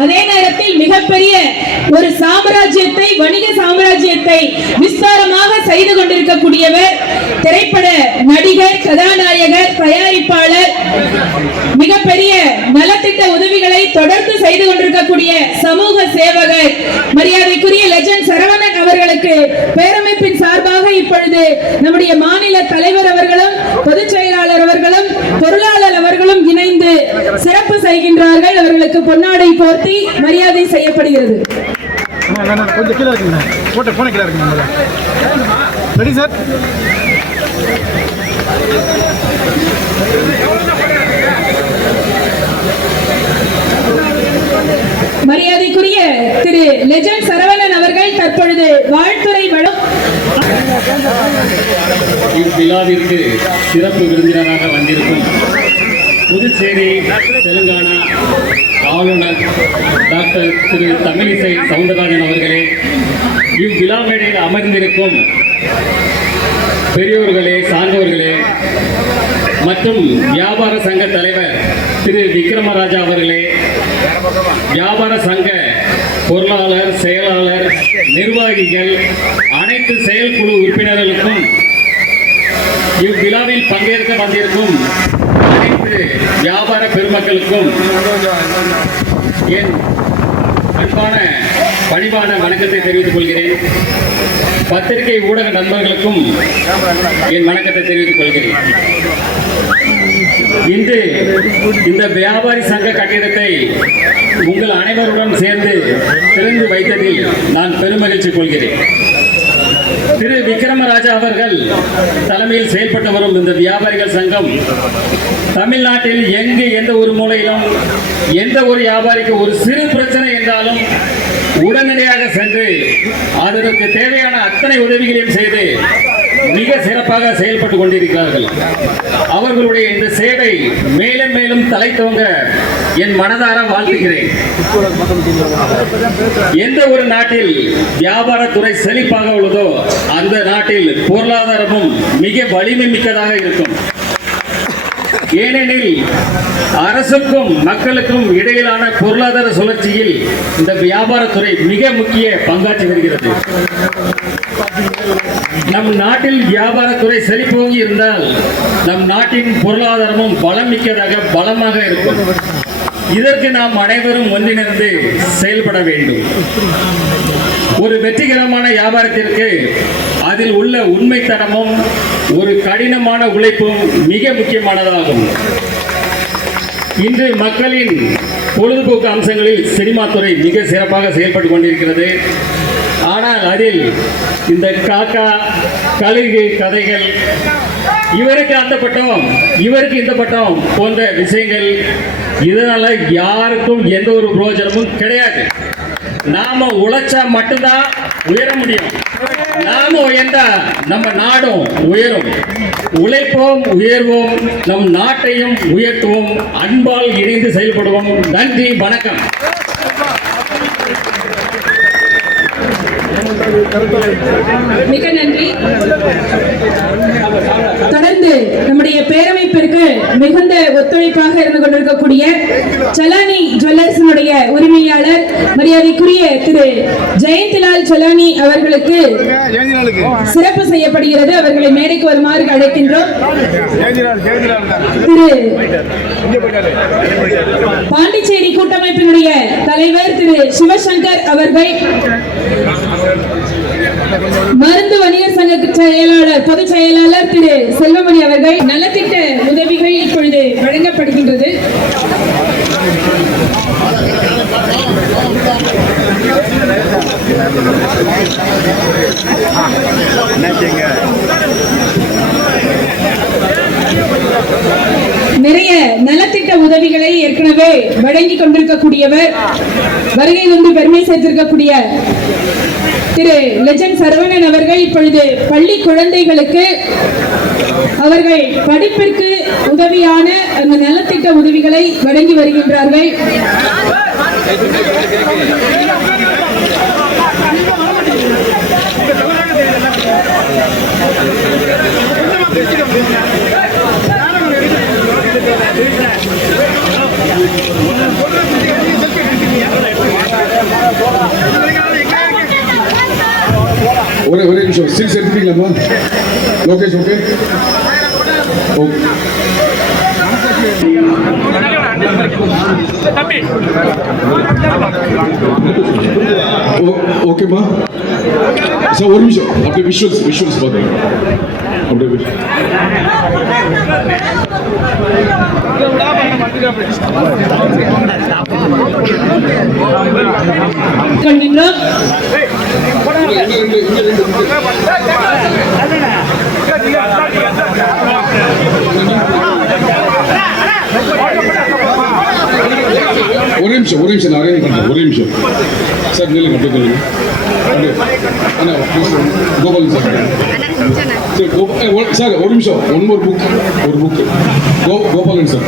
அதே நேரத்தில் மிகப்பெரிய ஒரு சாம்ராஜ்யத்தை வணிக சாம்ராஜ்யத்தை விஸ்தாரமாக செய்து கொண்டிருக்கக்கூடியவர் திரைப்பட நடிகர் கதாநாயகர் தயாரிப்பாளர் மிகப்பெரிய நலத்திட்ட உதவிகளை தொடர்ந்து செய்து கொண்டிருக்கக்கூடிய சமூக சேவகர் மரியாதைக்குரிய லெஜண்ட் சரவண அவர்களுக்கு பேரமைப்பின் சார்பாக இப்பொழுது நம்முடைய மாநில தலைவர் அவர்களும் பொதுச் செயலாளர் அவர்களும் பொருளாளர் அவர்களும் இணைந்து சிறப்பு செய்கின்றார்கள் அவர்களுக்கு பொன்னாடை போர்த்தி மரியாதை செய்யப்படுகிறது கொஞ்சம் கீழே இருக்குங்க போட்ட போன கீழே இருக்குங்க ரெடி சார் மரியாதைக்குரிய திரு லெஜண்ட் சரவணன் அவர்கள் தற்பொழுது வாழ்த்துறை வழம் இவ்விழாவிற்கு சிறப்பு விருந்தினராக வந்திருக்கும் புதுச்சேரி தெலுங்கானா ஆளுநர் டாக்டர் திரு தமிழிசை சவுந்தரராஜன் அவர்களே இவ்விழா மேடையில் அமர்ந்திருக்கும் பெரியோர்களே சார்ந்தவர்களே மற்றும் வியாபார சங்க தலைவர் திரு விக்ரமராஜா அவர்களே வியாபார சங்க பொருளாளர் செயலாளர் நிர்வாகிகள் அனைத்து செயல்குழு உறுப்பினர்களுக்கும் இவ்விழாவில் பங்கேற்க வந்திருக்கும் அனைத்து வியாபார பெருமக்களுக்கும் என் அன்பான பணிவான வணக்கத்தை தெரிவித்துக் கொள்கிறேன். பத்திரிகை ஊடக நண்பர்களுக்கும் என் வணக்கத்தை தெரிவித்துக் கொள்கிறேன். இன்று இந்த வியாபாரி சங்க கட்டிடத்தை உங்கள் அனைவருடன் சேர்ந்து திறந்து வைத்ததில் நான் பெருமகிழ்ச்சி கொள்கிறேன். திரு விக்ரமராஜா அவர்கள் தலைமையில் செயல்பட்டு வரும் இந்த வியாபாரிகள் சங்கம் தமிழ்நாட்டில் எங்கு எந்த ஒரு மூலையிலும் எந்த ஒரு வியாபாரிக்கு ஒரு சிறு பிரச்சனை என்றாலும் உடனடியாக சென்று அதற்கு தேவையான அத்தனை உதவிகளையும் செய்து மிக சிறப்பாக செயல்பட்டு கொண்டிருக்கிறார்கள். அவர்களுடைய இந்த சேவை மேலும் மேலும் தலை தோங்க என் மனதார வாழ்த்துகிறேன். எந்த ஒரு நாட்டில் வியாபாரத்துறை செழிப்பாக உள்ளதோ அந்த நாட்டில் பொருளாதாரமும் மிக வலிமை மிக்கதாக இருக்கும். ஏனெனில் அரசுக்கும் மக்களுக்கும் இடையிலான பொருளாதார சுழற்சியில் இந்த வியாபாரத்துறை மிக முக்கிய பங்காற்றி வருகிறது. நம் நாட்டில் வியாபாரத்துறை செழிப்போங்கி இருந்தால் நம் நாட்டின் பொருளாதாரமும் பலம் மிக்கதாக பலமாக இருக்கும். இதற்கு நாம் அனைவரும் ஒன்றிணைந்து செயல்பட வேண்டும். ஒரு வெற்றிகரமான வியாபாரத்திற்கு அதில் உள்ள உண்மைத்தனமும் ஒரு கடினமான உழைப்பும் மிக முக்கியமானதாகும். இன்று மக்களின் பொழுதுபோக்கு அம்சங்களில் சினிமா துறை மிக சிறப்பாக செயல்பட்டு கொண்டிருக்கிறது. ஆனால் அதில் இந்த காக்கா கழுகு கதைகள் இவருக்கு அந்த பட்டம் இவருக்கு இந்த பட்டம் போன்ற விஷயங்கள் இதனால யாருக்கும் எந்த ஒரு பிரயோஜனமும் கிடையாது. நாம உழைச்சா மட்டும்தான் உயர முடியும். நாம உயர்ந்தா நம்ம நாடும் உயரும். உழைப்போம் உயர்வோம் நம் நாட்டையும் உயர்த்துவோம். அன்பால் இணைந்து செயல்படுவோம். நன்றி வணக்கம். மிக நன்றி. தொடர்ந்து மிகுந்த ஒத்துழைப்பாக இருந்து கொண்டிருக்கக்கூடிய சலானி ஜுவல்லர்ஸினுடைய உரிமையாளர் மரியாதைக்குரிய திரு ஜெயந்திலால் சலானி அவர்களுக்கு சிறப்பு செய்யப்படுகிறது. அவர்களை மேடைக்கு வருமாறு அழைக்கின்றோம். திரு பாண்டிச்சேரி கூட்டமைப்பினுடைய தலைவர் திரு சிவசங்கர் அவர்கள் மருந்து வணிகர் சங்க செயலாளர் பொதுச் செயலாளர் திரு செல்வமணி அவர்கள் நலத்திட்ட உதவிகள் இப்பொழுது வழங்கப்படுகின்றது. நிறைய நலத்திட்ட உதவிகளை ஏற்கனவே வழங்கி கொண்டிருக்கக்கூடியவர் வருகை வந்து பெருமை சேர்த்திருக்கக்கூடிய திரு லெஜன் சரவணன் அவர்கள் இப்பொழுது பள்ளி குழந்தைகளுக்கு அவர்கள் படிப்பிற்கு உதவியான அந்த நலத்திட்ட உதவிகளை வழங்கி வருகின்றார்கள் செல்ஃபி சீட்ஸ் எடுத்துட்டீங்களாம்மா லோகேஷ் ஓகே ஓகேம்மா சார் ஒரு நிமிஷம் அப்படியே விஷுவல்ஸ் விஷுவல்ஸ் பார்த்துங்க அப்படியே கொள்கின்றோம் ஒரே நிமிஷம் ஒரே நிமிஷம் நான் அரேஞ்ச் பண்ணுறேன் ஒரே நிமிஷம். சார் நில்லுங்க அப்படியே நில்லுங்க. அண்ணா கோபால் சார். சரி கோ- ஏ, ஒரு- சார் ஒரு நிமிஷம். ஒன் மோர் புக் ஒரு புக் கோ கோபாலன் சார்